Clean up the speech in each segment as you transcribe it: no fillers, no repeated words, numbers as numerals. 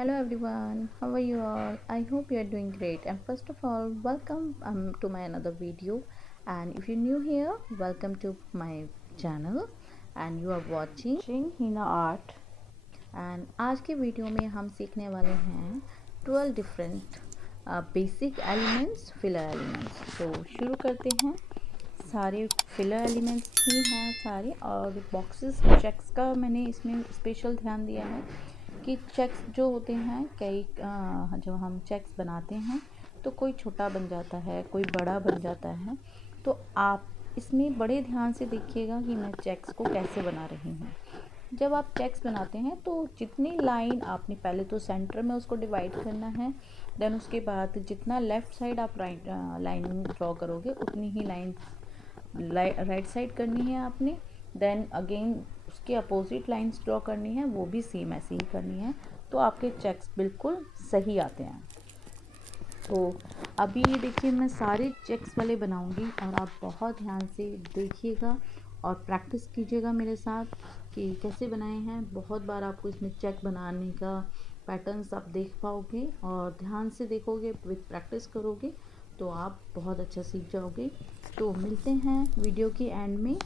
Hello everyone, how are you all? I hope you are doing great. And first of all, welcome to my another video. And if you're new here, welcome to my channel. And you are watching Hina Art. And आज के video में हम सीखने वाले हैं 12 different basic elements, filler elements. तो शुरू करते हैं। सारे फिलर एलिमेंट्स ही हैं सारे, और बॉक्सेस चेक्स का मैंने इसमें स्पेशल ध्यान दिया है कि चेक्स जो होते हैं कई जब हम चेक्स बनाते हैं तो कोई छोटा बन जाता है, कोई बड़ा बन जाता है। तो आप इसमें बड़े ध्यान से देखिएगा कि मैं चेक्स को कैसे बना रही हूँ। जब आप चेक्स बनाते हैं तो जितनी लाइन आपने पहले तो सेंटर में उसको डिवाइड करना है, देन उसके बाद जितना लेफ़्ट साइड आप लाइन ड्रॉ करोगे उतनी ही लाइन राइट साइड करनी है आपने। देन अगेन उसके अपोजिट लाइंस ड्रॉ करनी है, वो भी सेम ऐसे ही करनी है। तो आपके चेक्स बिल्कुल सही आते हैं। तो अभी देखिए मैं सारे चेक्स वाले बनाऊंगी और आप बहुत ध्यान से देखिएगा और प्रैक्टिस कीजिएगा मेरे साथ कि कैसे बनाए हैं। बहुत बार आपको इसमें चेक बनाने का पैटर्न्स आप देख पाओगे, और ध्यान से देखोगे, विद प्रैक्टिस करोगे तो आप बहुत अच्छा सीख जाओगे। तो मिलते हैं वीडियो के एंड में।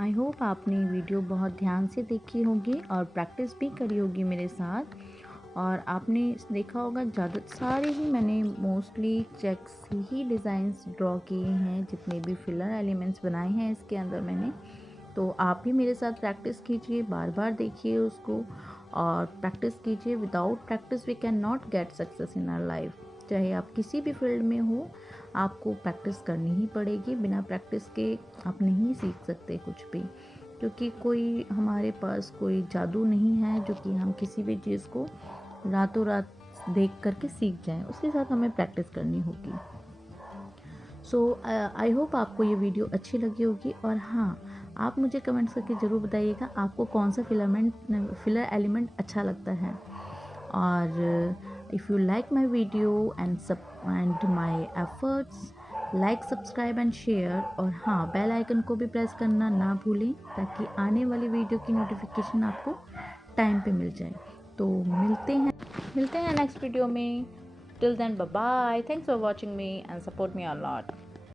आई होप आपने वीडियो बहुत ध्यान से देखी होगी और प्रैक्टिस भी करी होगी मेरे साथ। और आपने देखा होगा ज़्यादा सारे ही मैंने मोस्टली चेक से ही डिज़ाइंस ड्रॉ किए हैं, जितने भी फिलर एलिमेंट्स बनाए हैं इसके अंदर मैंने। तो आप भी मेरे साथ प्रैक्टिस कीजिए, बार बार देखिए उसको और प्रैक्टिस कीजिए। Without practice we can not get success in our life. चाहे आप किसी भी फील्ड में हो, आपको प्रैक्टिस करनी ही पड़ेगी। बिना प्रैक्टिस के आप नहीं सीख सकते कुछ भी, क्योंकि कोई हमारे पास कोई जादू नहीं है जो कि हम किसी भी चीज़ को रातों रात देख करके सीख जाएं। उसके साथ हमें प्रैक्टिस करनी होगी। सो आई होप आपको ये वीडियो अच्छी लगी होगी। और हाँ, आप मुझे कमेंट्स करके ज़रूर बताइएगा आपको कौन सा फिलर एलिमेंट अच्छा लगता है। और if you like my video and my efforts, like, subscribe and share. और हाँ, बेल आइकन को भी प्रेस करना ना भूलें, ताकि आने वाली वीडियो की नोटिफिकेशन आपको टाइम पे मिल जाए। तो मिलते हैं नेक्स्ट वीडियो में। Till then, bye bye. Thanks for watching me and support me a lot.